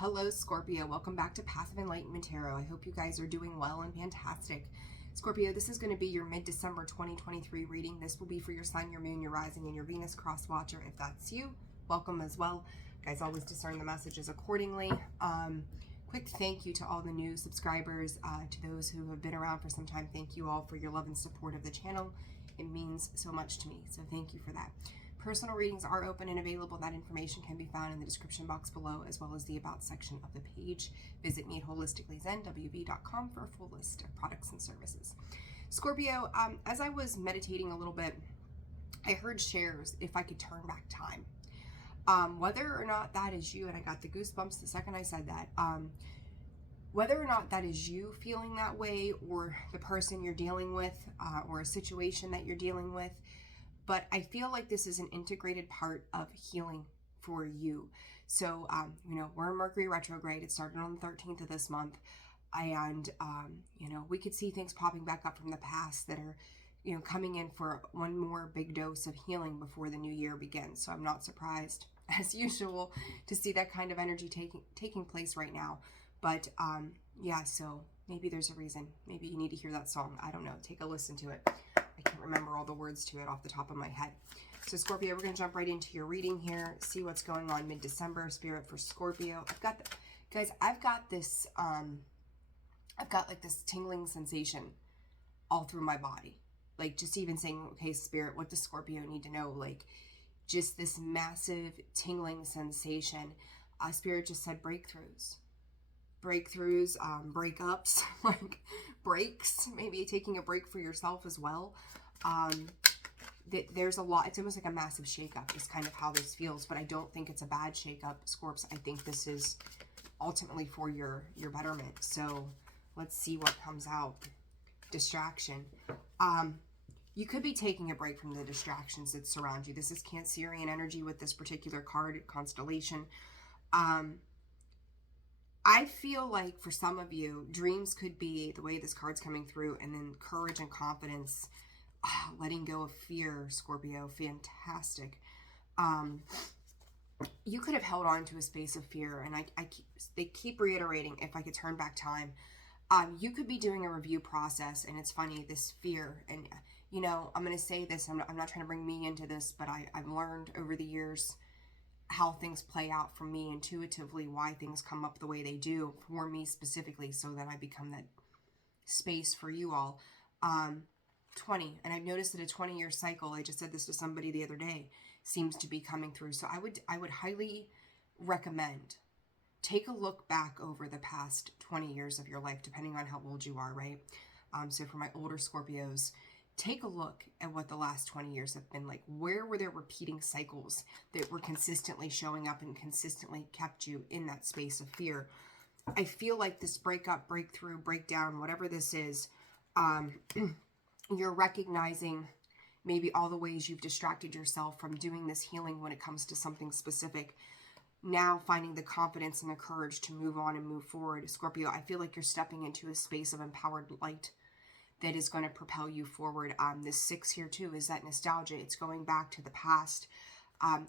Hello, Scorpio. Welcome back to Passive Enlightenment Tarot. I hope you guys are doing well and fantastic. Scorpio, this is going to be your mid-December 2023 reading. This will be for your Sun, your Moon, your Rising, and your Venus cross-watcher. If that's you, welcome as well. Guys, always discern the messages accordingly. Quick thank you to all the new subscribers, to those who have been around for some time. Thank you all for your love and support of the channel. It means so much to me, so thank you for that. Personal readings are open and available. That information can be found in the description box below, as well as the About section of the page. Visit me at holisticallyzenwb.com for a full list of products and services. Scorpio, as I was meditating a little bit, I heard shares if I could turn back time. Whether or not that is you, and I got the goosebumps the second I said that, whether or not that is you feeling that way, or the person you're dealing with, or a situation that you're dealing with, but I feel like this is an integrated part of healing for you. So, we're in Mercury retrograde. It started on the 13th of this month. And, we could see things popping back up from the past that are, coming in for one more big dose of healing before the new year begins. So I'm not surprised, as usual, to see that kind of energy taking place right now. But, yeah, so maybe there's a reason. Maybe you need to hear that song. I don't know. Take a listen to it. I can't remember all the words to it off the top of my head. So Scorpio, we're going to jump right into your reading here. See what's going on mid-December. Spirit for Scorpio. I've got this, like this tingling sensation all through my body. Like just even saying, okay, Spirit, what does Scorpio need to know? Like just this massive tingling sensation. Spirit just said breakthroughs, breakups, like breaks, maybe taking a break for yourself as well. There's a lot. It's almost like a massive shakeup is kind of how this feels, but I don't think it's a bad shakeup, Scorps. I think this is ultimately for your betterment. So let's see what comes out. Distraction. You could be taking a break from the distractions that surround you. This is Cancerian energy with this particular card constellation. I feel like for some of you, dreams could be the way this card's coming through, and then courage and confidence, letting go of fear, Scorpio, fantastic. You could have held on to a space of fear, and they keep reiterating, if I could turn back time. You could be doing a review process, and it's funny, this fear, and I'm going to say this, I'm not trying to bring me into this, but I've learned over the years how things play out for me intuitively, why things come up the way they do for me specifically, so that I become that space for you all. 20, and I've noticed that a 20-year cycle, I just said this to somebody the other day, seems to be coming through. So I would highly recommend, take a look back over the past 20 years of your life, depending on how old you are, right? So for my older Scorpios, take a look at what the last 20 years have been like. Where were there repeating cycles that were consistently showing up and consistently kept you in that space of fear? I feel like this breakup, breakthrough, breakdown, whatever this is, you're recognizing maybe all the ways you've distracted yourself from doing this healing when it comes to something specific. Now finding the confidence and the courage to move on and move forward. Scorpio, I feel like you're stepping into a space of empowered light that is going to propel you forward. This 6 here too is that nostalgia. It's going back to the past.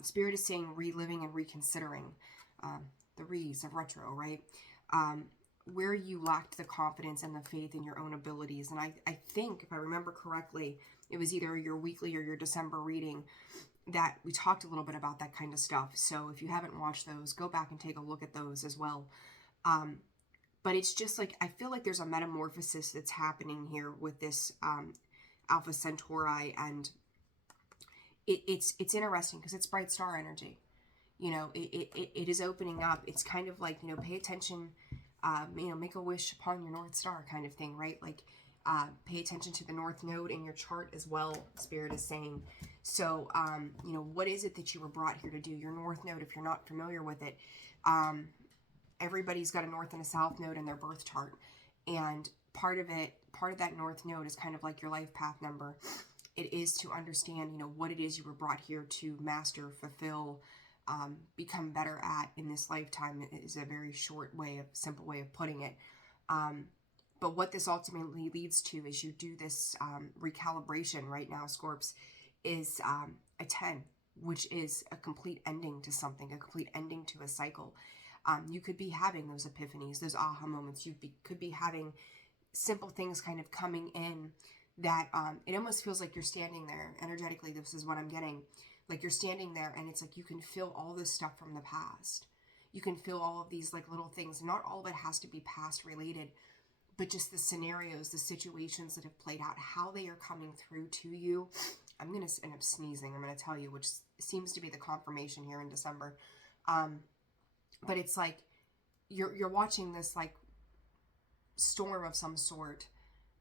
Spirit is saying reliving and reconsidering. The re's of retro, right? Where you lacked the confidence and the faith in your own abilities. And I think, if I remember correctly, it was either your weekly or your December reading that we talked a little bit about that kind of stuff. So if you haven't watched those, go back and take a look at those as well. But it's just like, I feel like there's a metamorphosis that's happening here with this Alpha Centauri, and it's interesting because it's bright star energy. It is opening up. It's kind of like, pay attention, make a wish upon your North Star kind of thing, right? Like, pay attention to the North Node in your chart as well, Spirit is saying. So, what is it that you were brought here to do? Your North Node, if you're not familiar with it, everybody's got a North and a South Node in their birth chart. And part of that North Node is kind of like your life path number. It is to understand, what it is you were brought here to master, fulfill, become better at in this lifetime. It is a very simple way of putting it. But what this ultimately leads to is you do this recalibration right now, Scorps, is a 10, which is a complete ending to something, a complete ending to a cycle. You could be having those epiphanies, those aha moments. You could be having simple things kind of coming in that it almost feels like you're standing there energetically. This is what I'm getting. Like you're standing there and it's like you can feel all this stuff from the past. You can feel all of these like little things. Not all of it has to be past related, but just the scenarios, the situations that have played out, how they are coming through to you. I'm going to end up sneezing, I'm going to tell you, which seems to be the confirmation here in December. But it's like you're watching this like storm of some sort,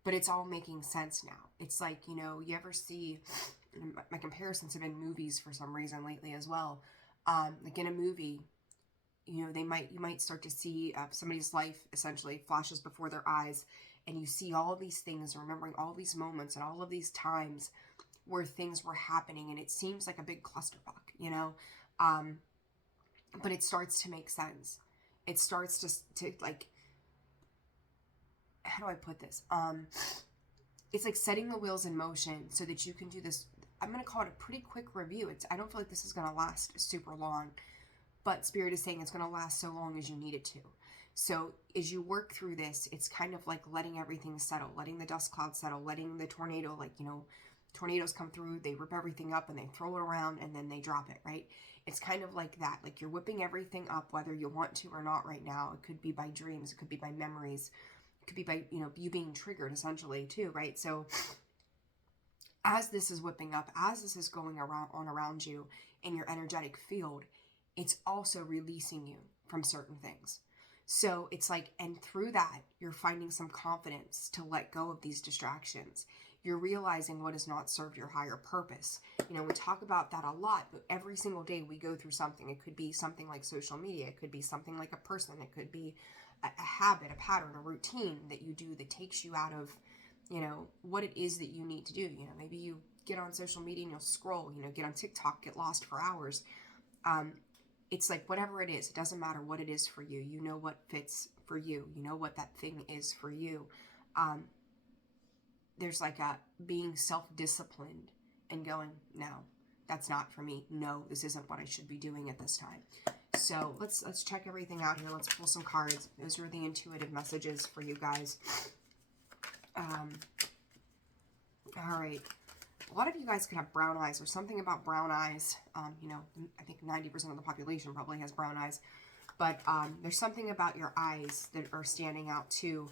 but it's all making sense now. It's like, you know, you ever see, my comparisons have been movies for some reason lately as well. Like in a movie, you know, you might start to see somebody's life essentially flashes before their eyes, and you see all these things, remembering all these moments and all of these times where things were happening, and it seems like a big clusterfuck, you know, but it starts to make sense. It starts to like, how do I put this? It's like setting the wheels in motion so that you can do this. I'm going to call it a pretty quick review. I don't feel like this is going to last super long, but Spirit is saying it's going to last so long as you need it to. So as you work through this, it's kind of like letting everything settle, letting the dust cloud settle, letting the tornado, like, you know, tornadoes come through, they rip everything up and they throw it around and then they drop it, right? It's kind of like that. Like you're whipping everything up, whether you want to or not right now. It could be by dreams. It could be by memories. It could be by, you know, you being triggered essentially too, right? So as this is whipping up, as this is going around you in your energetic field, it's also releasing you from certain things. So it's like, and through that, you're finding some confidence to let go of these distractions. You're realizing what has not served your higher purpose. You know, we talk about that a lot, but every single day we go through something. It could be something like social media. It could be something like a person. It could be a habit, a pattern, a routine that you do that takes you out of, you know, what it is that you need to do. You know, maybe you get on social media and you'll scroll, you know, get on TikTok, get lost for hours. It's like whatever it is, it doesn't matter what it is for you. You know what fits for you. You know what that thing is for you. There's like a being self-disciplined and going, no, that's not for me. No, this isn't what I should be doing at this time. So let's check everything out here. Let's pull some cards. Those are the intuitive messages for you guys. All right. A lot of you guys could have brown eyes or something about brown eyes. You know, I think 90% of the population probably has brown eyes. But there's something about your eyes that are standing out too,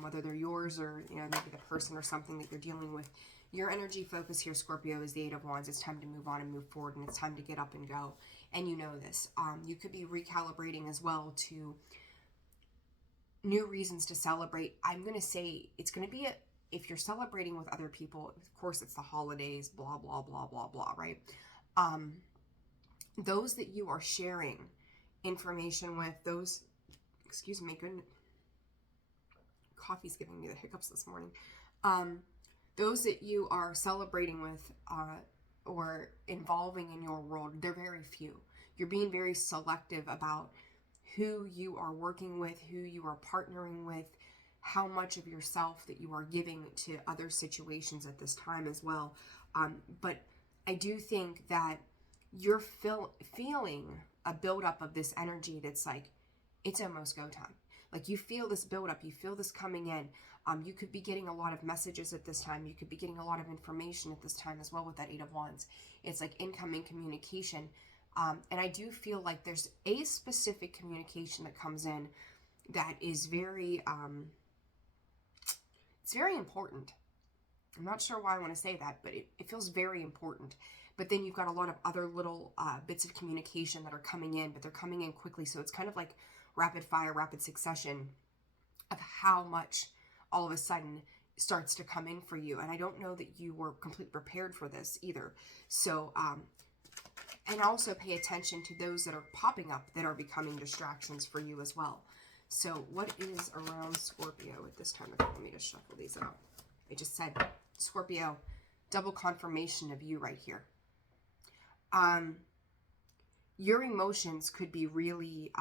whether they're yours or, you know, maybe the person or something that you're dealing with. Your energy focus here, Scorpio, is the Eight of Wands. It's time to move on and move forward, and it's time to get up and go. And you know this. You could be recalibrating as well to new reasons to celebrate. I'm going to say it's going to be if you're celebrating with other people, of course it's the holidays, blah, blah, blah, blah, blah, right? Those that you are sharing information with, those, excuse me, goodness, coffee's giving me the hiccups this morning. Those that you are celebrating with or involving in your world, they're very few. You're being very selective about who you are working with, who you are partnering with, how much of yourself that you are giving to other situations at this time as well. But I do think that you're feeling a buildup of this energy that's like, it's almost go time. Like you feel this buildup, you feel this coming in. You could be getting a lot of messages at this time. You could be getting a lot of information at this time as well with that Eight of Wands. It's like incoming communication. And I do feel like there's a specific communication that comes in that is very, it's very important. I'm not sure why I want to say that, but it feels very important. But then you've got a lot of other little bits of communication that are coming in, but they're coming in quickly. So it's kind of like rapid fire, rapid succession of how much all of a sudden starts to come in for you. And I don't know that you were completely prepared for this either. So, and also pay attention to those that are popping up that are becoming distractions for you as well. So what is around Scorpio at this time? Okay, let me just shuffle these out. I just said, Scorpio, double confirmation of you right here. Your emotions could be really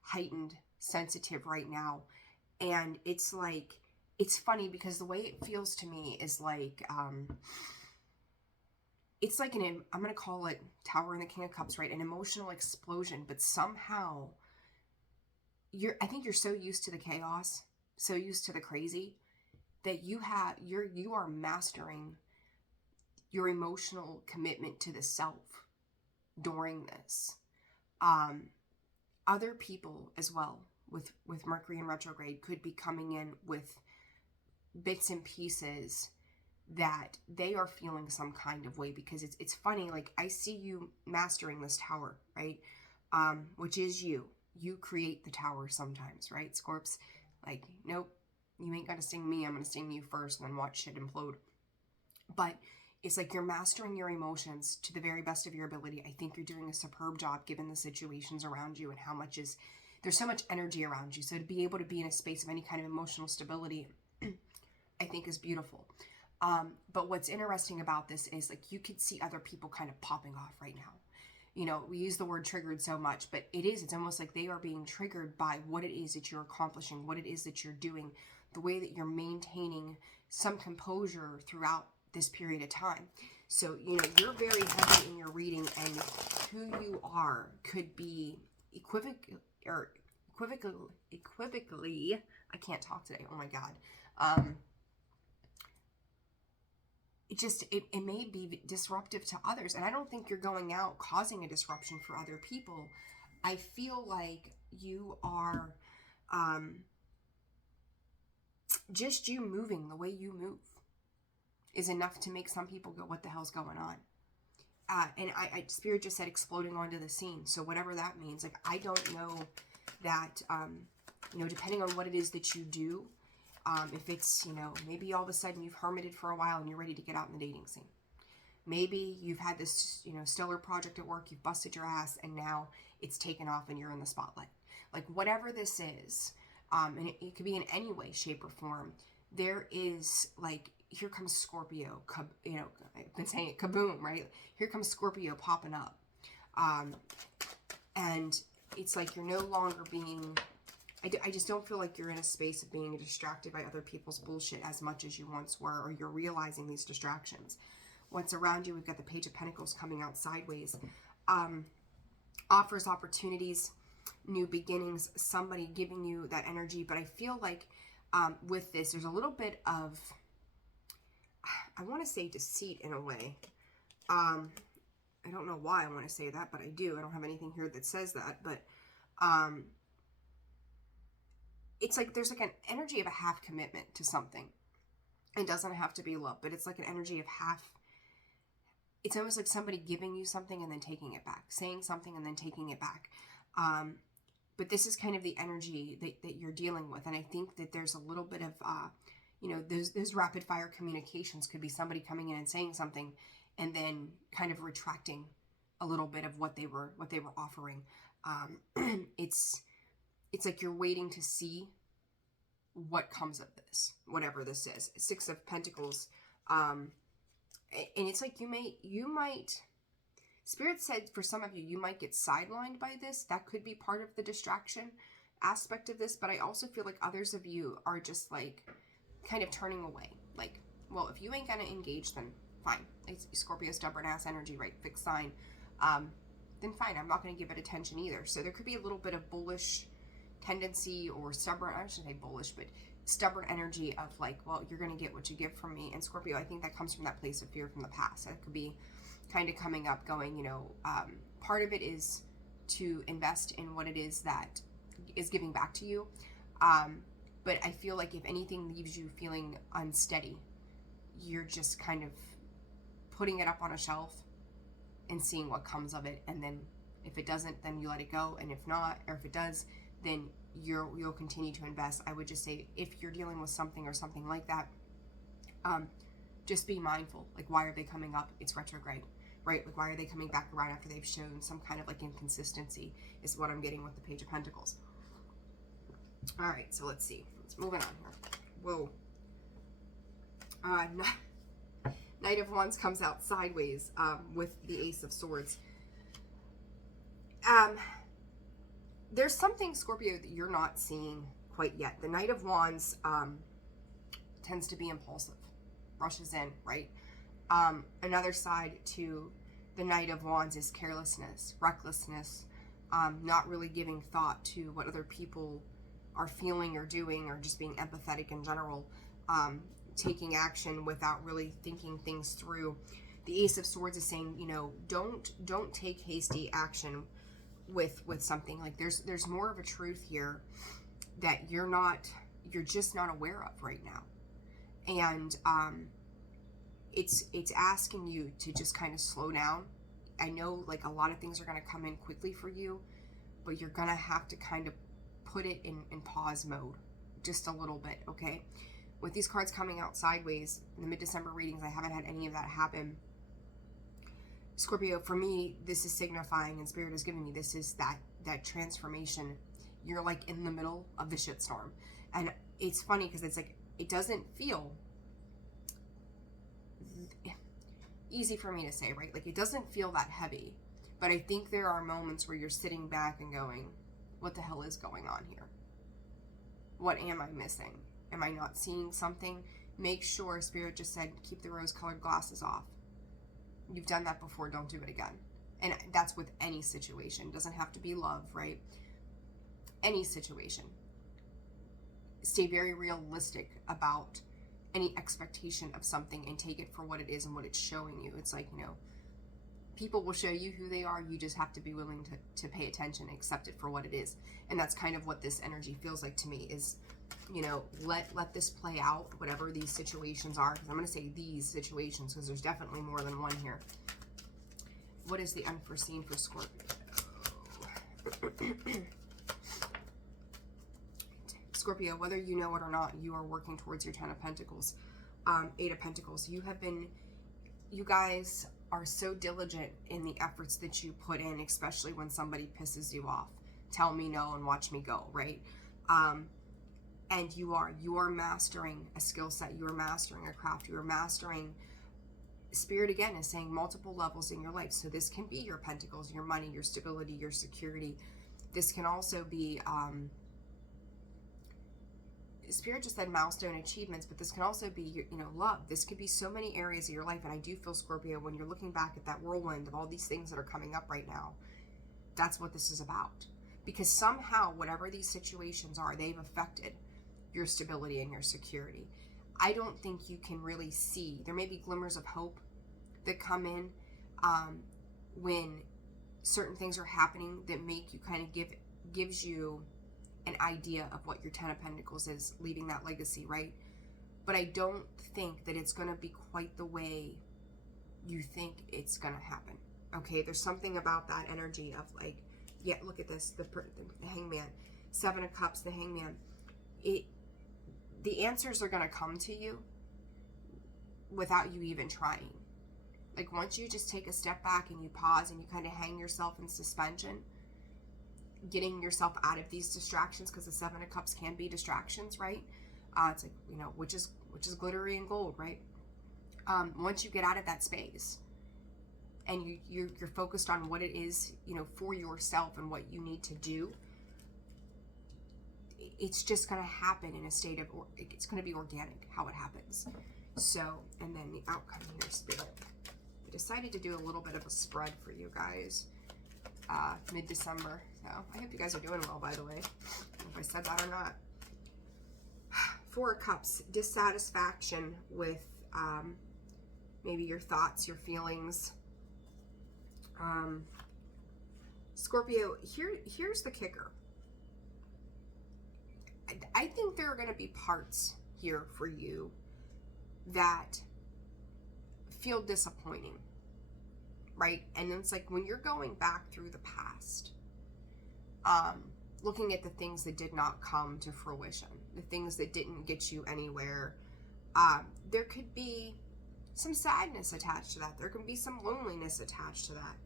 heightened, sensitive right now. And it's like, it's funny because the way it feels to me is like, it's like I'm going to call it Tower and the King of Cups, right? An emotional explosion, but somehow I think you're so used to the chaos, so used to the crazy, that you are mastering your emotional commitment to the self during this. Other people as well with Mercury in retrograde could be coming in with bits and pieces that they are feeling some kind of way, because it's funny, like I see you mastering this tower, right? Which is you create the tower sometimes, right, Scorps? Like, nope, you ain't gonna sting me, I'm gonna sting you first and then watch shit implode. But it's like you're mastering your emotions to the very best of your ability. I think you're doing a superb job given the situations around you and how much there's so much energy around you. So to be able to be in a space of any kind of emotional stability, I think is beautiful. But what's interesting about this is, like, you could see other people kind of popping off right now. You know, we use the word triggered so much, but it's almost like they are being triggered by what it is that you're accomplishing, what it is that you're doing, the way that you're maintaining some composure throughout this period of time. So, you know, you're very heavy in your reading, and who you are could be equivocally, I can't talk today, oh my God. It may be disruptive to others. And I don't think you're going out causing a disruption for other people. I feel like you are, just you moving the way you move is enough to make some people go, what the hell's going on? And Spirit just said exploding onto the scene. So whatever that means, like, I don't know that, you know, depending on what it is that you do, if it's, you know, maybe all of a sudden you've hermited for a while and you're ready to get out in the dating scene. Maybe you've had this, you know, stellar project at work, you've busted your ass, and now it's taken off and you're in the spotlight. Like, whatever this is, and it could be in any way, shape, or form, there is, like, here comes Scorpio, you know, I've been saying it, kaboom, right? Here comes Scorpio popping up. And it's like you're no longer being... I just don't feel like you're in a space of being distracted by other people's bullshit as much as you once were, or you're realizing these distractions. What's around you, we've got the Page of Pentacles coming out sideways. Offers, opportunities, new beginnings, somebody giving you that energy. But I feel like with this, there's a little bit of, I want to say deceit in a way. I don't know why I want to say that, but I do. I don't have anything here that says that, but... it's like there's like an energy of a half commitment to something. It doesn't have to be love, but it's like an energy of half. It's almost like somebody giving you something and then taking it back, saying something and then taking it back. But this is kind of the energy that you're dealing with. And I think that there's a little bit of, you know, those rapid fire communications could be somebody coming in and saying something and then kind of retracting a little bit of what they were offering. It's like you're waiting to see what comes of this, whatever this is. Six of Pentacles. And it's like you might, Spirit said for some of you, you might get sidelined by this. That could be part of the distraction aspect of this. But I also feel like others of you are just like kind of turning away. Like, well, if you ain't gonna engage, then fine. It's Scorpio, stubborn ass energy, right? Fixed sign. Then fine, I'm not gonna give it attention either. So there could be a little bit of bullish tendency or stubborn, I shouldn't say bullish, but stubborn energy of like, well, you're going to get what you give from me. And Scorpio, I think that comes from that place of fear from the past. That could be kind of coming up going, you know, part of it is to invest in what it is that is giving back to you. But I feel like if anything leaves you feeling unsteady, you're just kind of putting it up on a shelf and seeing what comes of it. And then if it doesn't, then you let it go. And if not, or if it does, then you'll continue to invest. I would just say, if you're dealing with something or something like that, just be mindful. Like, why are they coming up? It's retrograde, right? Like, why are they coming back around after they've shown some kind of like inconsistency is what I'm getting with the Page of Pentacles. All right, so let's see. Let's move on here. Whoa. Knight of Wands comes out sideways with the Ace of Swords. There's something, Scorpio, that you're not seeing quite yet. The Knight of Wands tends to be impulsive, rushes in, right? Another side to the Knight of Wands is carelessness, recklessness, not really giving thought to what other people are feeling or doing, or just being empathetic in general, taking action without really thinking things through. The Ace of Swords is saying, you know, don't take hasty action with something. Like there's more of a truth here that you're just not aware of right now. And it's asking you to just kind of slow down. I know like a lot of things are going to come in quickly for you, but you're going to have to kind of put it in pause mode just a little bit, okay? With these cards coming out sideways in the mid-December readings, I haven't had any of that happen. Scorpio, for me, this is signifying, and Spirit is giving me, this is that transformation. You're like in the middle of the shitstorm. And it's funny because it's like, it doesn't feel easy for me to say, right? Like it doesn't feel that heavy, but I think there are moments where you're sitting back and going, what the hell is going on here? What am I missing? Am I not seeing something? Make sure, Spirit just said, keep the rose-colored glasses off. You've done that before, don't do it again. And that's with any situation. It doesn't have to be love, right? Any situation. Stay very realistic about any expectation of something and take it for what it is and what it's showing you. It's like, you know, people will show you who they are. You just have to be willing to pay attention and accept it for what it is. And that's kind of what this energy feels like to me is, you know, let this play out, whatever these situations are. Because I'm going to say these situations because there's definitely more than one here. What is the unforeseen for Scorpio? Scorpio, whether you know it or not, you are working towards your 10 of Pentacles, 8 of Pentacles. You guys are so diligent in the efforts that you put in, especially when somebody pisses you off. Tell me no and watch me go, right? And you are mastering a skill set. You are mastering a craft. You are mastering. Spirit again is saying multiple levels in your life. So this can be your pentacles, your money, your stability, your security. This can also be, Spirit just said milestone achievements, but this can also be, you know, love. This could be so many areas of your life. And I do feel, Scorpio, when you're looking back at that whirlwind of all these things that are coming up right now, that's what this is about. Because somehow, whatever these situations are, they've affected your stability and your security. I don't think you can really see. There may be glimmers of hope that come in when certain things are happening that make you kind of gives you an idea of what your 10 of Pentacles is, leaving that legacy, right? But I don't think that it's going to be quite the way you think it's going to happen. Okay, there's something about that energy of like, yeah, look at this, the Hangman, 7 of Cups, the Hangman. The answers are going to come to you without you even trying. Like once you just take a step back and you pause and you kind of hang yourself in suspension, getting yourself out of these distractions, because the 7 of Cups can be distractions, right? It's like, you know, which is glittery and gold, right? Once you get out of that space and you're focused on what it is, you know, for yourself and what you need to do, it's just going to happen in a state of, it's going to be organic how it happens. So, and then the outcome here, Spirit. I decided to do a little bit of a spread for you guys mid-December. So I hope you guys are doing well, by the way. I don't know if I said that or not. 4 of Cups, dissatisfaction with maybe your thoughts, your feelings. Scorpio, here's the kicker. I think there are going to be parts here for you that feel disappointing, right? And it's like when you're going back through the past, looking at the things that did not come to fruition, the things that didn't get you anywhere, there could be some sadness attached to that. There can be some loneliness attached to that.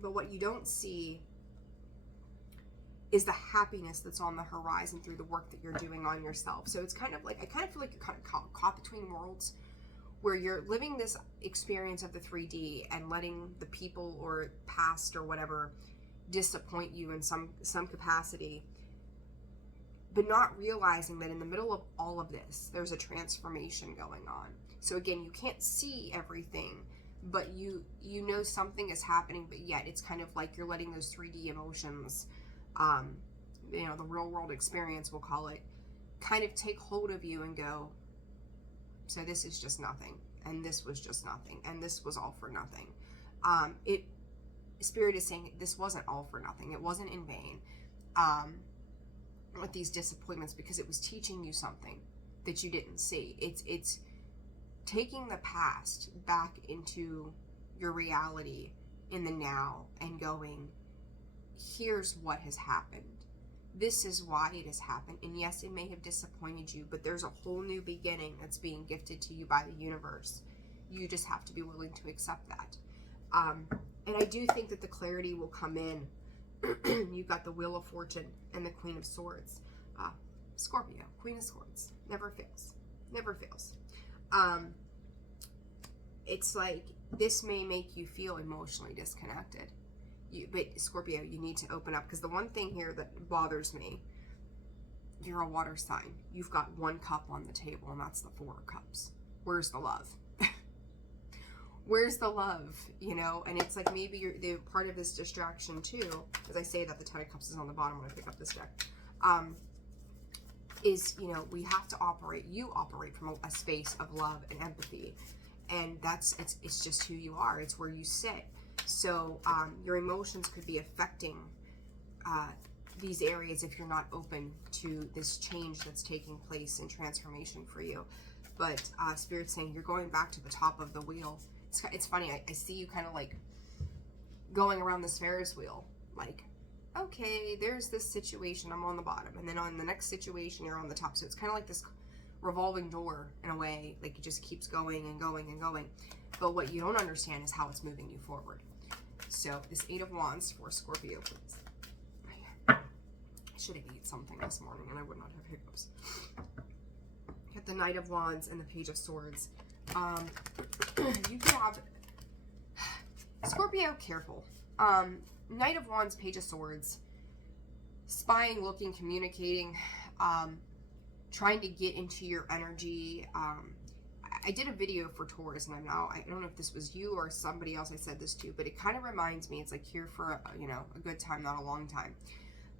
But what you don't see is the happiness that's on the horizon through the work that you're doing on yourself. So it's kind of like, I kind of feel like you're kind of caught between worlds, where you're living this experience of the 3D and letting the people or past or whatever disappoint you in some capacity, but not realizing that in the middle of all of this, there's a transformation going on. So again, you can't see everything but you know something is happening, but yet it's kind of like you're letting those 3D emotions, you know, the real world experience, we'll call it, kind of take hold of you and go, so this is just nothing, and this was just nothing, and this was all for nothing. Spirit is saying this wasn't all for nothing. It wasn't in vain, with these disappointments, because it was teaching you something that you didn't see. It's taking the past back into your reality in the now and going, here's what has happened. This is why it has happened. And yes, it may have disappointed you, but there's a whole new beginning that's being gifted to you by the universe. You just have to be willing to accept that. And I do think that the clarity will come in. You've got the Wheel of Fortune and the Queen of Swords. Scorpio, Queen of Swords, never fails. Never fails. It's like this may make you feel emotionally disconnected. But Scorpio, you need to open up, because the one thing here that bothers me, you're a water sign. You've got one cup on the table, and that's the 4 of Cups. Where's the love? Where's the love? You know, and it's like maybe you're the part of this distraction too, as I say that the 10 of Cups is on the bottom when I pick up this deck. Is, you know, we have to operate. You operate from a space of love and empathy, and it's just who you are. It's where you sit. So your emotions could be affecting these areas if you're not open to this change that's taking place in transformation for you. But Spirit's saying you're going back to the top of the wheel. It's funny, I see you kind of like going around this Ferris wheel, like, okay, there's this situation, I'm on the bottom, and then on the next situation you're on the top. So it's kind of like this revolving door in a way, like it just keeps going and going and going. But what you don't understand is how it's moving you forward. So this 8 of Wands for Scorpio, please. I should have eaten something this morning and I would not have hiccups. Get the Knight of Wands and the Page of Swords. You could have Scorpio, careful. Knight of Wands, Page of Swords, spying, looking, communicating, trying to get into your energy. I did a video for Taurus, and I don't know if this was you or somebody else I said this to, but it kind of reminds me, it's like here for a good time, not a long time.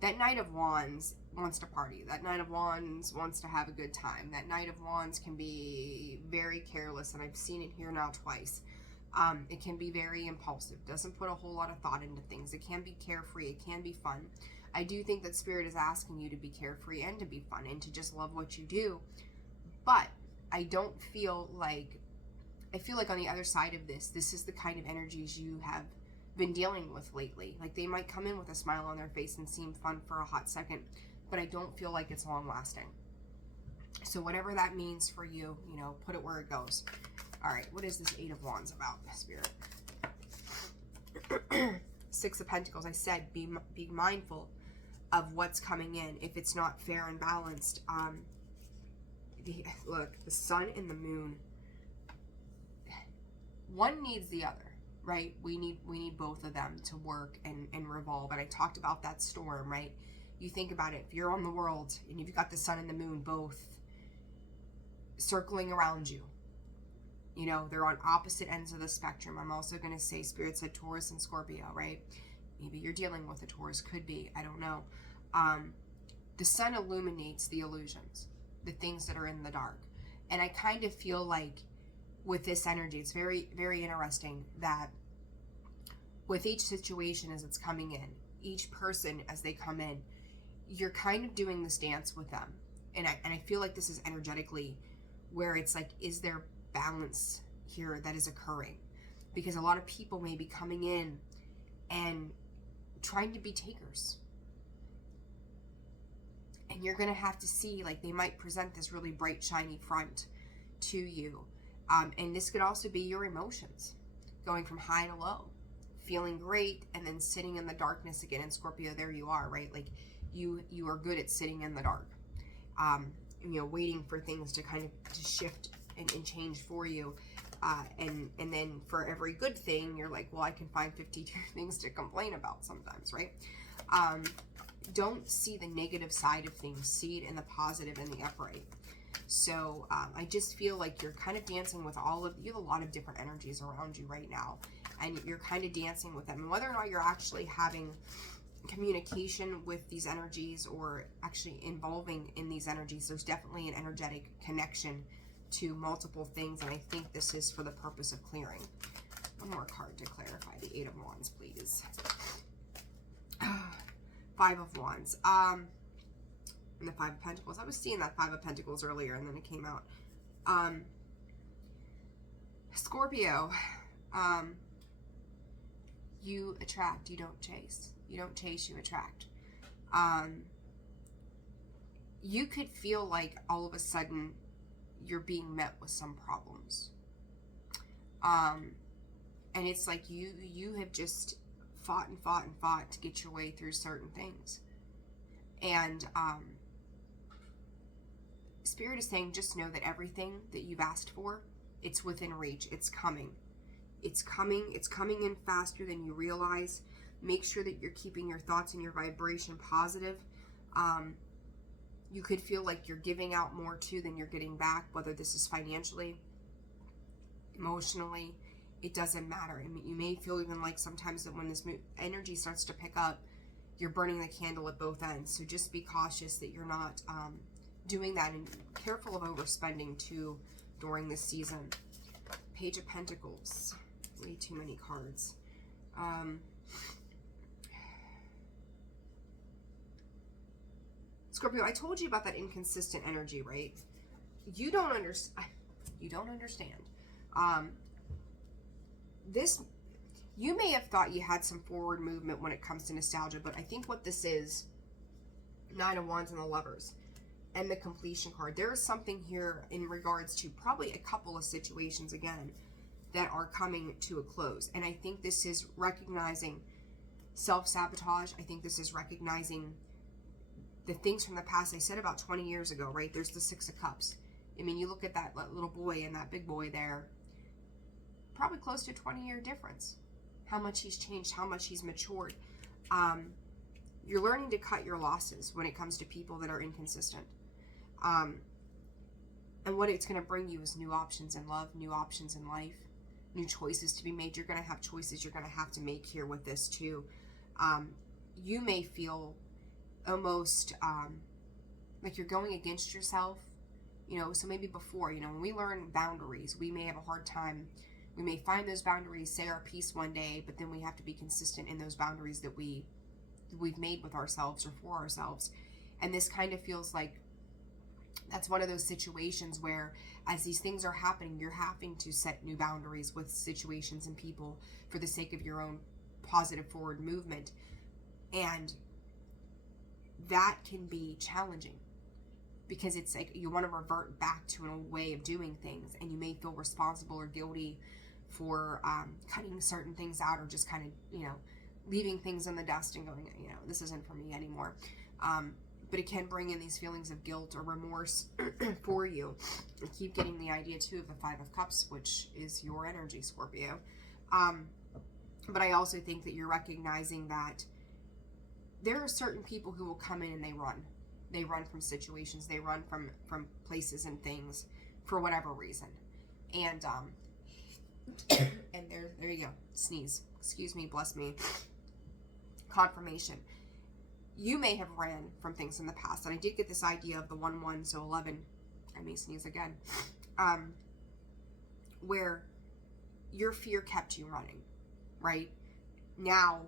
That Knight of Wands wants to party. That Knight of Wands wants to have a good time. That Knight of Wands can be very careless, and I've seen it here now twice. It can be very impulsive, doesn't put a whole lot of thought into things. It can be carefree, it can be fun. I do think that Spirit is asking you to be carefree and to be fun and to just love what you do. But I don't feel like, I feel like on the other side of this is the kind of energies you have been dealing with lately. Like they might come in with a smile on their face and seem fun for a hot second, but I don't feel like it's long lasting. So whatever that means for you, put it where it goes. All right, what is this 8 of Wands about, Spirit? 6 of Pentacles. I said be mindful of what's coming in. If it's not fair and balanced, look, the sun and the moon, one needs the other, right? We need both of them to work and revolve. And I talked about that storm, right? You think about it, if you're on the world and you've got the sun and the moon both circling around you, they're on opposite ends of the spectrum. I'm also going to say, Spirit said Taurus and Scorpio, right? Maybe you're dealing with a Taurus, could be, I don't know. The sun illuminates the illusions, the things that are in the dark. And I kind of feel like with this energy, it's very, very interesting that with each situation as it's coming in, each person as they come in, you're kind of doing this dance with them. And I feel like this is energetically where it's like, is there balance here that is occurring? Because a lot of people may be coming in and trying to be takers. And you're going to have to see, like, they might present this really bright, shiny front to you. And this could also be your emotions, going from high to low, feeling great, and then sitting in the darkness again. And Scorpio, there you are, right? Like, you are good at sitting in the dark, waiting for things to kind of to shift and change for you. And then for every good thing, you're like, well, I can find 52 things to complain about sometimes, right? Don't see the negative side of things. See it in the positive and the upright. So I just feel like you're kind of dancing with you have a lot of different energies around you right now, and you're kind of dancing with them. And whether or not you're actually having communication with these energies or actually involving in these energies, there's definitely an energetic connection to multiple things, and I think this is for the purpose of clearing. One more card to clarify the Eight of Wands, please. Five of Wands. And the Five of Pentacles. I was seeing that Five of Pentacles earlier, and then it came out. Scorpio. You attract, you don't chase. You don't chase, you attract. You could feel like all of a sudden you're being met with some problems. And it's like you have just fought and fought and fought to get your way through certain things. And Spirit is saying, just know that everything that you've asked for, it's within reach. It's coming. It's coming. It's coming in faster than you realize. Make sure that you're keeping your thoughts and your vibration positive. You could feel like you're giving out more too than you're getting back, whether this is financially, emotionally, it doesn't matter. I mean, you may feel even like sometimes that when this energy starts to pick up, you're burning the candle at both ends. So just be cautious that you're not doing that, and careful of overspending too during this season. Page of Pentacles. Way too many cards. Scorpio, I told you about that inconsistent energy, right? You don't understand. You don't understand. You may have thought you had some forward movement when it comes to nostalgia, but I think what this is, Nine of Wands and the Lovers, and the completion card. There is something here in regards to probably a couple of situations, again, that are coming to a close. And I think this is recognizing self-sabotage. I think this is recognizing the things from the past. I said about 20 years ago, right? There's the Six of Cups. I mean, you look at that little boy and that big boy there, probably close to a 20-year difference. How much he's changed, how much he's matured. You're learning to cut your losses when it comes to people that are inconsistent. And what it's going to bring you is new options in love, new options in life, new choices to be made. You're going to have choices you're going to have to make here with this too. You may feel almost like you're going against yourself, you know. So maybe before, you know, when we learn boundaries, we may have a hard time. We may find those boundaries, say our piece one day, but then we have to be consistent in those boundaries that we've made with ourselves or for ourselves. And this kind of feels like that's one of those situations where, as these things are happening, you're having to set new boundaries with situations and people for the sake of your own positive forward movement. And that can be challenging, because it's like you want to revert back to a way of doing things, and you may feel responsible or guilty for cutting certain things out, or just kind of, you know, leaving things in the dust and going, you know, this isn't for me anymore. But it can bring in these feelings of guilt or remorse for you. I keep getting the idea too of the Five of Cups, which is your energy, Scorpio. But I also think that you're recognizing that there are certain people who will come in and they run. They run from situations. They run from places and things for whatever reason. And and there you go. Sneeze. Excuse me. Bless me. Confirmation. You may have ran from things in the past. And I did get this idea of the 1-1, so 11. I may sneeze again. Where your fear kept you running, right? Now,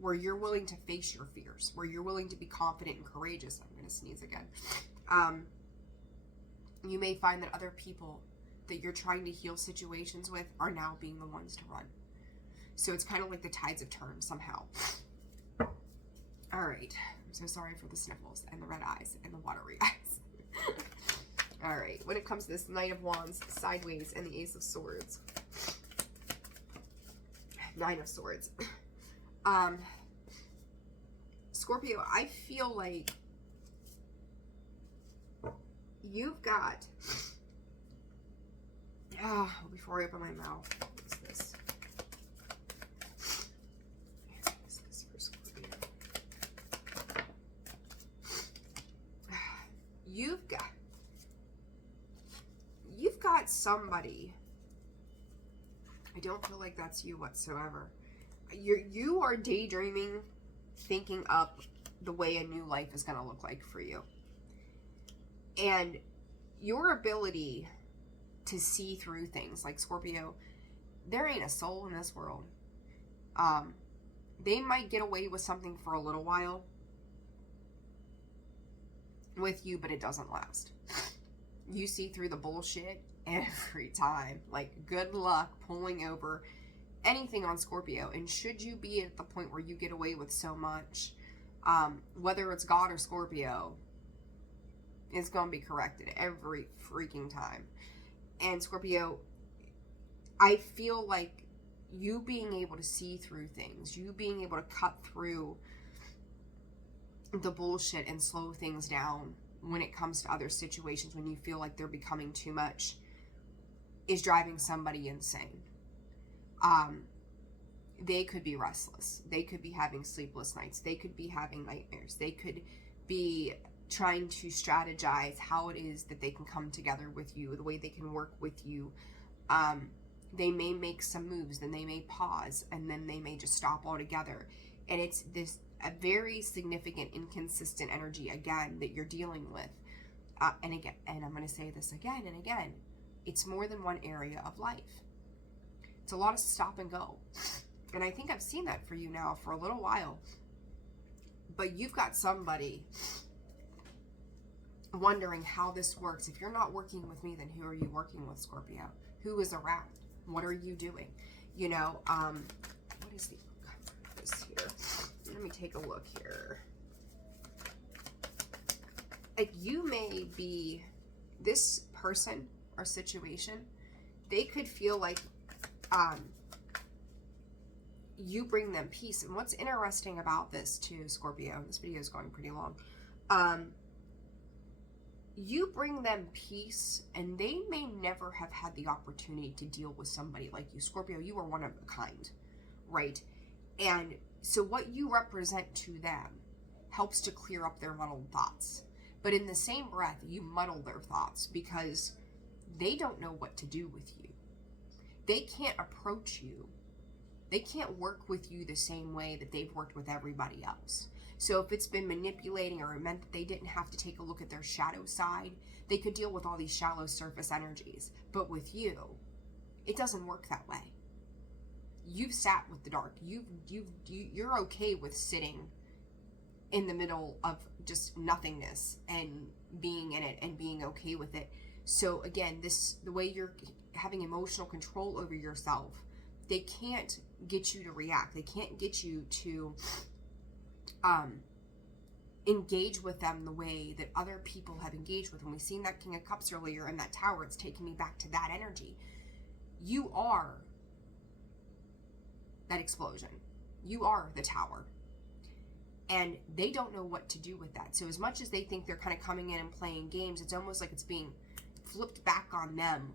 where you're willing to face your fears, where you're willing to be confident and courageous. I'm going to sneeze again. You may find that other people that you're trying to heal situations with are now being the ones to run. So it's kind of like the tides have turned somehow. All right. I'm so sorry for the sniffles and the red eyes and the watery eyes. All right. When it comes to this Knight of Wands, sideways, and the Ace of Swords. Nine of Swords. Scorpio, I feel like you've got, before I open my mouth, what's this? What's this for Scorpio? that's somebody. I don't feel like that's you whatsoever. You are daydreaming, thinking up the way a new life is going to look like for you. And your ability to see through things, like Scorpio, there ain't a soul in this world. They might get away with something for a little while with you, but it doesn't last. You see through the bullshit every time. Like, good luck pulling over anything on Scorpio. And should you be at the point where you get away with so much, whether it's God or Scorpio, it's going to be corrected every freaking time. And Scorpio, I feel like you being able to see through things, you being able to cut through the bullshit and slow things down when it comes to other situations, when you feel like they're becoming too much, is driving somebody insane. They could be restless. They could be having sleepless nights. They could be having nightmares. They could be trying to strategize how it is that they can come together with you, the way they can work with you. They may make some moves, then they may pause, and then they may just stop altogether. And it's this a very significant inconsistent energy, again, that you're dealing with. And again, and I'm going to say this again and again, it's more than one area of life. It's a lot of stop and go. And I think I've seen that for you now for a little while. But you've got somebody wondering how this works. If you're not working with me, then who are you working with, Scorpio? Who is around? What are you doing? You know, what is this here? Let me take a look here. Like, you may be, this person or situation, they could feel like you bring them peace. And what's interesting about this too, Scorpio, this video is going pretty long, you bring them peace, and they may never have had the opportunity to deal with somebody like you. Scorpio, you are one of a kind, right? And so what you represent to them helps to clear up their muddled thoughts. But in the same breath, you muddle their thoughts because they don't know what to do with you. They can't approach you. They can't work with you the same way that they've worked with everybody else. So if it's been manipulating, or it meant that they didn't have to take a look at their shadow side, they could deal with all these shallow surface energies. But with you, it doesn't work that way. You've sat with the dark. You're okay with sitting in the middle of just nothingness and being in it and being okay with it. So again, the way you're having emotional control over yourself, they can't get you to react. They can't get you to engage with them the way that other people have engaged with them. We've seen that King of Cups earlier in that tower. It's taking me back to that energy. You are that explosion. You are the tower. And they don't know what to do with that. So as much as they think they're kind of coming in and playing games, it's almost like it's being flipped back on them,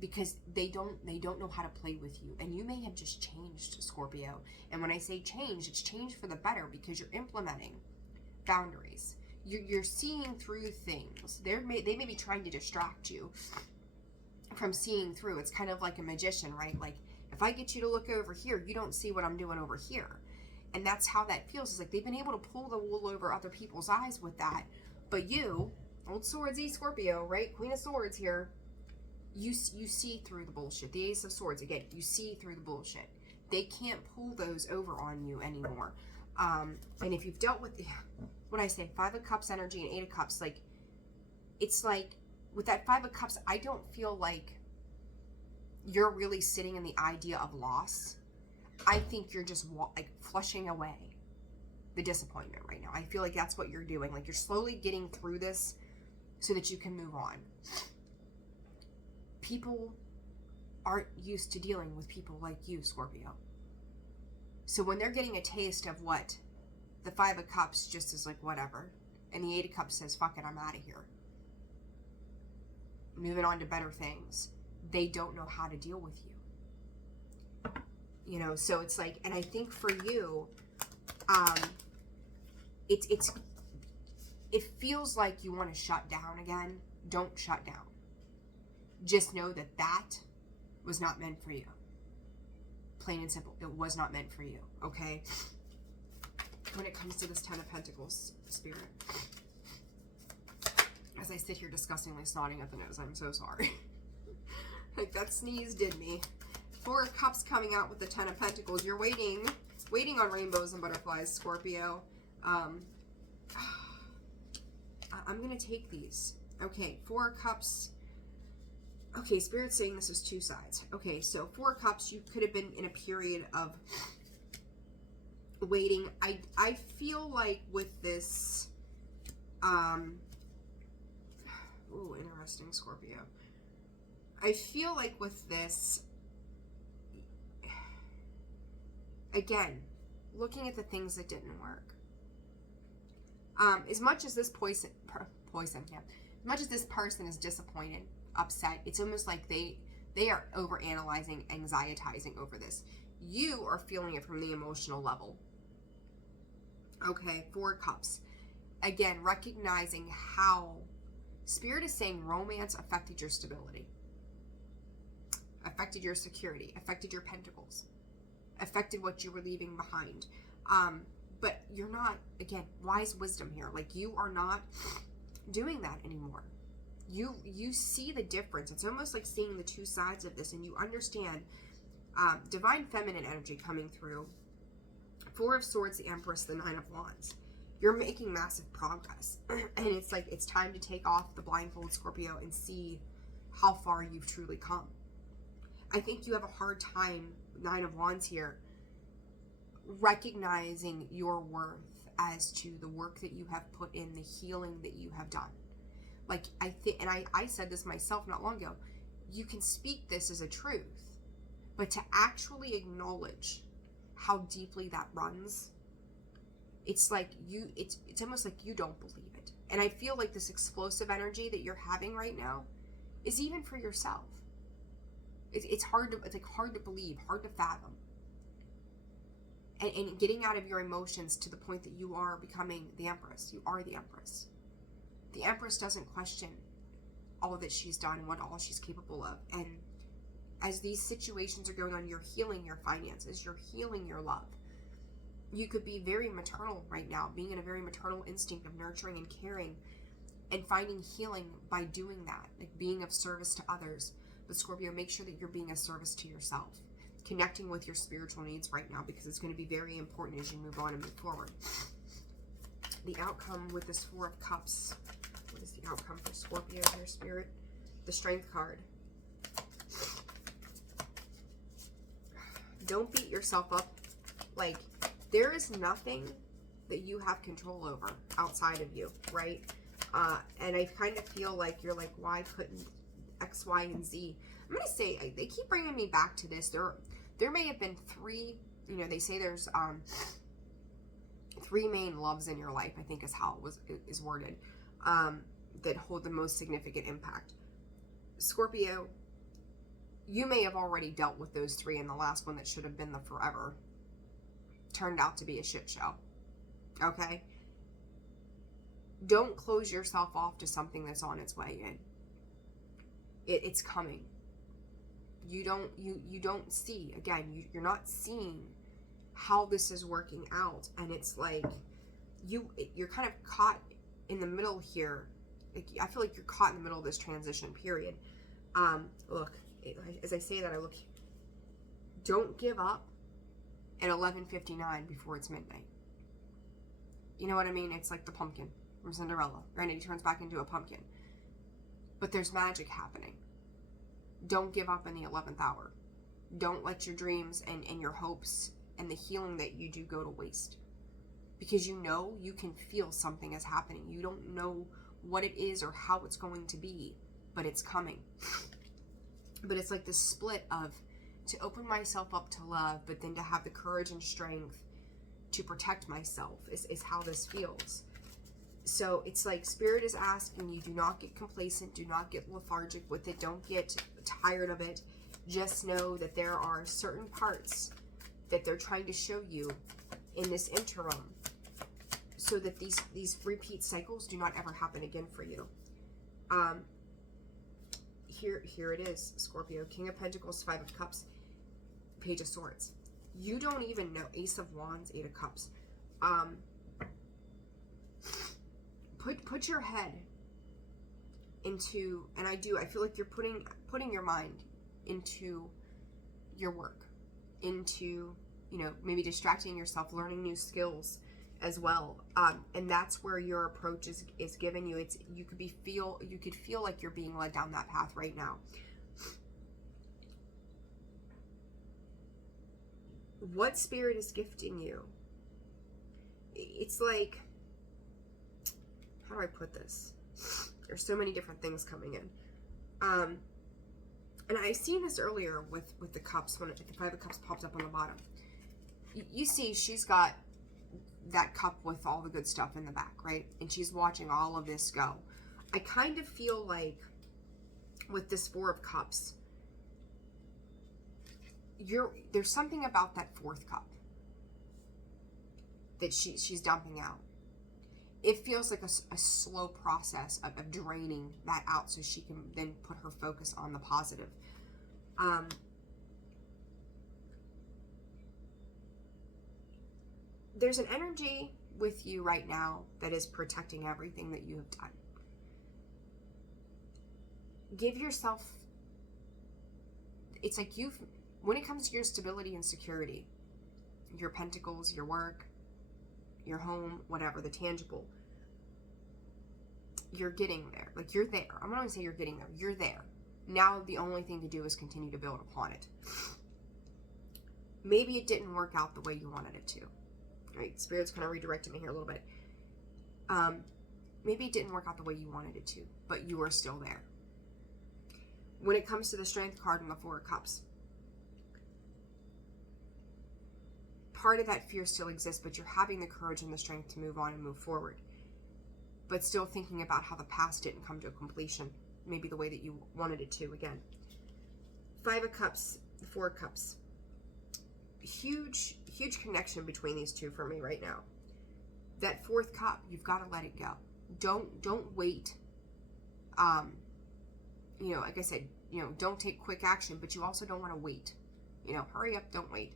because they don't know how to play with you. And you may have just changed, Scorpio. And when I say change, it's changed for the better, because you're implementing boundaries. You're seeing through things. They may be trying to distract you from seeing through. It's kind of like a magician, right? Like, if I get you to look over here, you don't see what I'm doing over here. And that's how that feels. It's like they've been able to pull the wool over other people's eyes with that. But you, old swordsy Scorpio, right? Queen of Swords here. You see through the bullshit. The Ace of Swords, again, you see through the bullshit. They can't pull those over on you anymore. And if you've dealt with, what I say, 5 of Cups energy and 8 of Cups, like, it's like, with that 5 of Cups, I don't feel like you're really sitting in the idea of loss. I think you're just, like, flushing away the disappointment right now. I feel like that's what you're doing. Like, you're slowly getting through this so that you can move on. People aren't used to dealing with people like you, Scorpio. So when they're getting a taste of what the 5 of Cups just is like, whatever, and the 8 of Cups says, fuck it, I'm out of here, moving on to better things, they don't know how to deal with you. You know, so it's like, and I think for you, it feels like you want to shut down again. Don't shut down. just know that that was not meant for you. Plain and simple. It was not meant for you, okay? When it comes to this Ten of Pentacles, Spirit. As I sit here disgustingly snotting at the nose, I'm so sorry. Like, that sneeze did me. Four of Cups coming out with the Ten of Pentacles. You're waiting on rainbows and butterflies, Scorpio. I'm going to take these. Okay, Four of Cups. Okay, Spirit's saying this is two sides. Okay, so Four of Cups, you could have been in a period of waiting. I feel like with this, ooh, interesting, Scorpio. I feel like with this, again, looking at the things that didn't work. As much as this as much as this person is disappointed, upset, it's almost like they are overanalyzing, anxietizing over this. You are feeling it from the emotional level. Okay, Four Cups. Again, recognizing how Spirit is saying romance affected your stability, affected your security, affected your pentacles, affected what you were leaving behind. But you're not, again, wise wisdom here. Like, you are not doing that anymore. You see the difference. It's almost like seeing the two sides of this, and you understand divine feminine energy coming through. Four of Swords, the Empress, the Nine of Wands. You're making massive progress. And it's like, it's time to take off the blindfold, Scorpio, and see how far you've truly come. I think you have a hard time, Nine of Wands here, recognizing your worth as to the work that you have put in, the healing that you have done. Like, I think, and I said this myself not long ago, you can speak this as a truth, but to actually acknowledge how deeply that runs, it's like it's almost like you don't believe it. And I feel like this explosive energy that you're having right now is even for yourself. It's hard to believe, hard to fathom. And getting out of your emotions to the point that you are becoming the Empress. You are the Empress. The Empress doesn't question all that she's done and what all she's capable of. And as these situations are going on, you're healing your finances. You're healing your love. You could be very maternal right now, being in a very maternal instinct of nurturing and caring and finding healing by doing that, like being of service to others. But Scorpio, make sure that you're being of service to yourself, connecting with your spiritual needs right now, because it's going to be very important as you move on and move forward. The outcome with this Four of Cups. What is the outcome for Scorpio here, Spirit? The Strength card. Don't beat yourself up. Like, there is nothing that you have control over outside of you, right? And I kind of feel like you're like, why couldn't X, Y, and Z? I'm going to say, they keep bringing me back to this. There may have been three, you know, they say there's three main loves in your life, I think is how it is worded, that hold the most significant impact. Scorpio, you may have already dealt with those three, and the last one that should have been the forever turned out to be a shit show. Okay? Don't close yourself off to something that's on its way in. It's coming. You don't see, again, you're not seeing how this is working out, and it's like you're kind of caught in the middle here. Like, I feel like you're caught in the middle of this transition period. Look, as I say that, I look, don't give up at 11:59 before it's midnight. You know what I mean? It's like the pumpkin from Cinderella. Granted, he turns back into a pumpkin, but there's magic happening. Don't give up in the 11th hour. Don't let your dreams and your hopes and the healing that you do go to waste, because you know, you can feel something is happening. You don't know what it is or how it's going to be, but it's coming. But it's like this split of, to open myself up to love, but then to have the courage and strength to protect myself is how this feels. So it's like Spirit is asking you, do not get complacent, do not get lethargic with it, don't get tired of it. Just know that there are certain parts that they're trying to show you in this interim, so that these repeat cycles do not ever happen again for you. Here it is, Scorpio. King of Pentacles, Five of Cups, Page of Swords. You don't even know. Ace of Wands, Eight of Cups. Put your head into, and I feel like you're putting your mind into your work, into, you know, maybe distracting yourself, learning new skills as well. And that's where your approach is giving you. You could feel like you're being led down that path right now. What spirit is gifting you? It's like, how do I put this? There's so many different things coming in. And I seen this earlier with the cups, when the Five of Cups popped up on the bottom. You see she's got that cup with all the good stuff in the back, right? And she's watching all of this go. I kind of feel like with this Four of Cups, there's something about that fourth cup that she's dumping out. It feels like a slow process of draining that out so she can then put her focus on the positive. There's an energy with you right now that is protecting everything that you have done. Give yourself, it's like when it comes to your stability and security, your pentacles, your work, your home, whatever, the tangible, you're getting there. Like, you're there. I'm not going to say you're getting there. You're there. Now the only thing to do is continue to build upon it. Maybe it didn't work out the way you wanted it to. Right? Spirit's kind of redirecting me here a little bit. Maybe it didn't work out the way you wanted it to, but you are still there. When it comes to the Strength card and the Four of Cups, part of that fear still exists, but you're having the courage and the strength to move on and move forward. But still thinking about how the past didn't come to a completion, maybe the way that you wanted it to again. Five of Cups, the Four of Cups. Huge connection between these two for me right now. That fourth cup, you've got to let it go. Don't wait. You know, like I said, you know, don't take quick action, but you also don't want to wait. You know, hurry up, don't wait.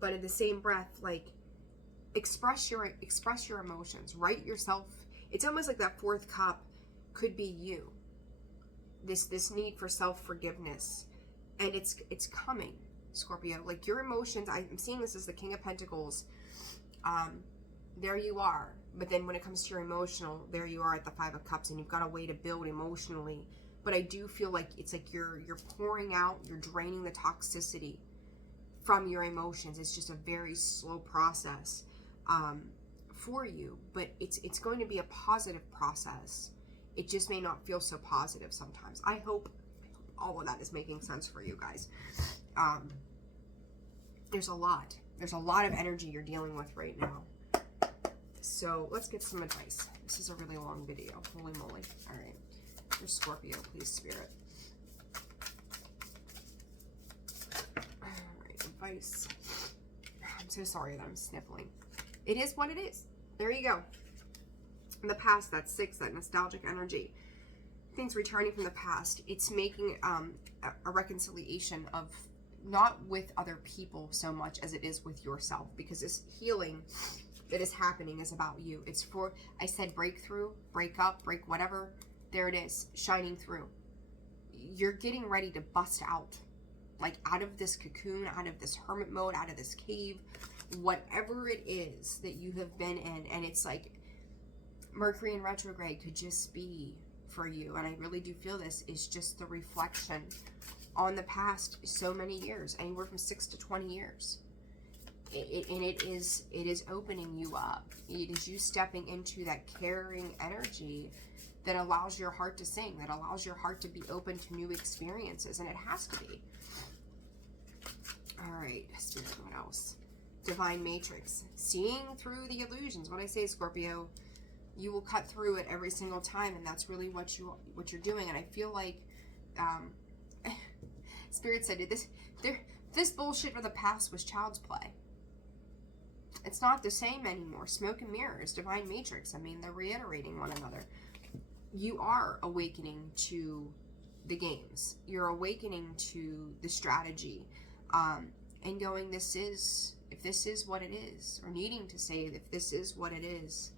But in the same breath, like, express your emotions. Write yourself. It's almost like that fourth cup could be you. This need for self-forgiveness, and it's coming, Scorpio. Like, your emotions, I'm seeing this as the King of Pentacles. There you are. But then when it comes to your emotional, there you are at the Five of Cups, and you've got a way to build emotionally. But I do feel like it's like you're pouring out, you're draining the toxicity from your emotions. It's just a very slow process for you, but it's going to be a positive process. It just may not feel so positive sometimes. I hope all of that is making sense for you guys. There's a lot of energy you're dealing with right now. So let's get some advice. This is a really long video. Holy moly. All right. For Scorpio, please, Spirit. All right, advice. I'm so sorry that I'm sniffling. It is what it is. There you go. In the past, that's 6, that nostalgic energy. Things returning from the past. It's making a reconciliation of not with other people so much as it is with yourself, because this healing that is happening is about you. It's for, I said breakthrough, break up, break whatever. There it is, shining through. You're getting ready to bust out, like out of this cocoon, out of this hermit mode, out of this cave, whatever it is that you have been in. And it's like Mercury in retrograde could just be for you. And I really do feel this is just the reflection on the past so many years, anywhere from 6 to 20 years. It is opening you up. It is you stepping into that caring energy that allows your heart to sing, that allows your heart to be open to new experiences, and it has to be. All right, Spirit, what else? Divine Matrix, seeing through the illusions. What I say, Scorpio, you will cut through it every single time, and that's really what you're doing. And I feel like Spirit said this bullshit of the past was child's play. It's not the same anymore. Smoke and mirrors, Divine Matrix. I mean, they're reiterating one another. you are awakening to the games. You're awakening to the strategy, and going, if this is what it is, or needing to say, if this is what it is,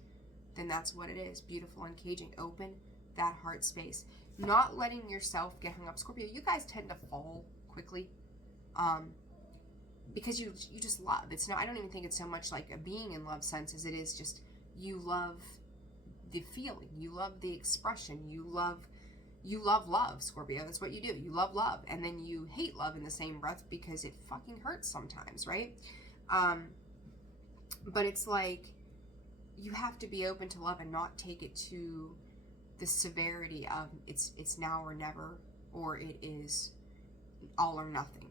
then that's what it is. Beautiful, uncaging. Open that heart space. Not letting yourself get hung up. Scorpio, you guys tend to fall quickly, because you just love. It's not, I don't even think it's so much like a being in love sense as it is just, you love the feeling, you love the expression, you love love, Scorpio. That's what you do. You love love, and then you hate love in the same breath because it fucking hurts sometimes, right? But it's like, you have to be open to love and not take it to the severity of it's now or never, or it is all or nothing.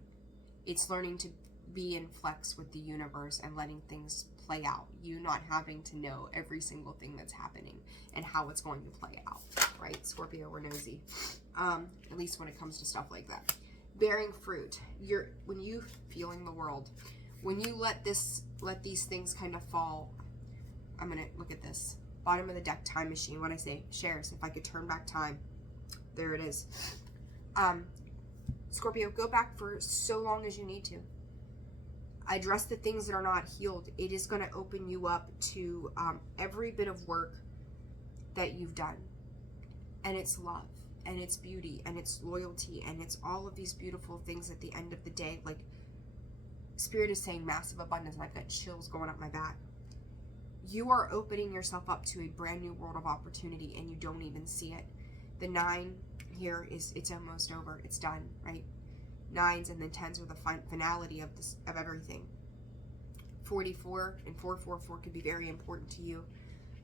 It's learning to be in flex with the universe and letting things play out. You not having to know every single thing that's happening and how it's going to play out, right? Scorpio, we're nosy, at least when it comes to stuff like that. Bearing fruit. When you feeling the world, when you let these things kind of fall. I'm gonna look at this bottom of the deck, time machine. What I say, shares. If I could turn back time, there it is. Scorpio, go back for so long as you need to. Address the things that are not healed. It is going to open you up to every bit of work that you've done. And it's love, and it's beauty, and it's loyalty, and it's all of these beautiful things at the end of the day. Like, Spirit is saying massive abundance, and I've got chills going up my back. You are opening yourself up to a brand new world of opportunity, and you don't even see it. The 9 here is, it's almost over. It's done, right? 9s and then 10s are the finality of everything. 44 and 444 could be very important to you.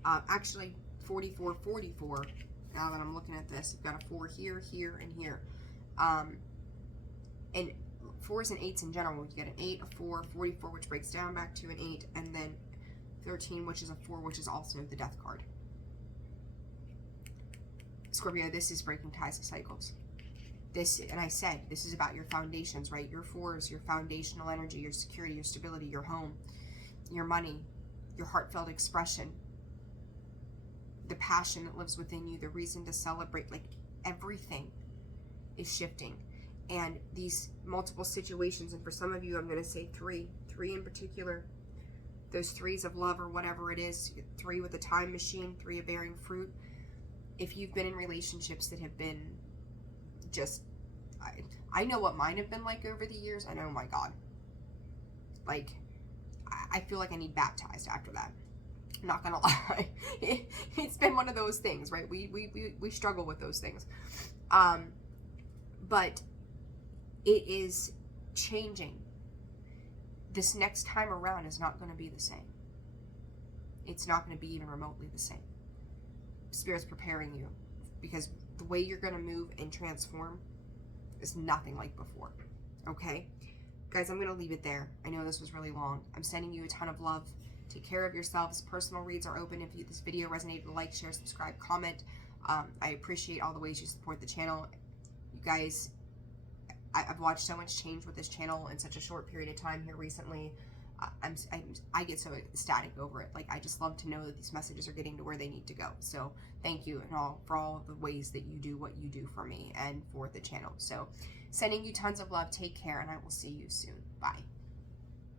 Actually, 44, now that I'm looking at this, you've got a 4 here, here, and here. And 4s and 8s in general, you get an 8, a 4, 44, which breaks down back to an 8, and then 13, which is a 4, which is also the death card. Scorpio, this is breaking ties of cycles. This, and I said, this is about your foundations, right? Your 4s, your foundational energy, your security, your stability, your home, your money, your heartfelt expression, the passion that lives within you, the reason to celebrate, like everything is shifting. And these multiple situations, and for some of you, I'm going to say 3 in particular, those 3s of love or whatever it is, 3 with a time machine, 3 of bearing fruit. If you've been in relationships that have been just, I know what mine have been like over the years, and oh my God, like, I feel like I need baptized after that. I'm not gonna lie. It's been one of those things, right? We struggle with those things. But it is changing. This next time around is not going to be the same. It's not going to be even remotely the same. Spirit's preparing you, because the way you're going to move and transform is nothing like before. Okay? Guys, I'm going to leave it there. I know this was really long. I'm sending you a ton of love. Take care of yourselves. Personal reads are open. If this video resonated, like, share, subscribe, comment. I appreciate all the ways you support the channel. You guys, I've watched so much change with this channel in such a short period of time here recently. I get so ecstatic over it. Like, I just love to know that these messages are getting to where they need to go. So thank you for all of the ways that you do what you do for me and for the channel. So sending you tons of love. Take care, and I will see you soon. Bye.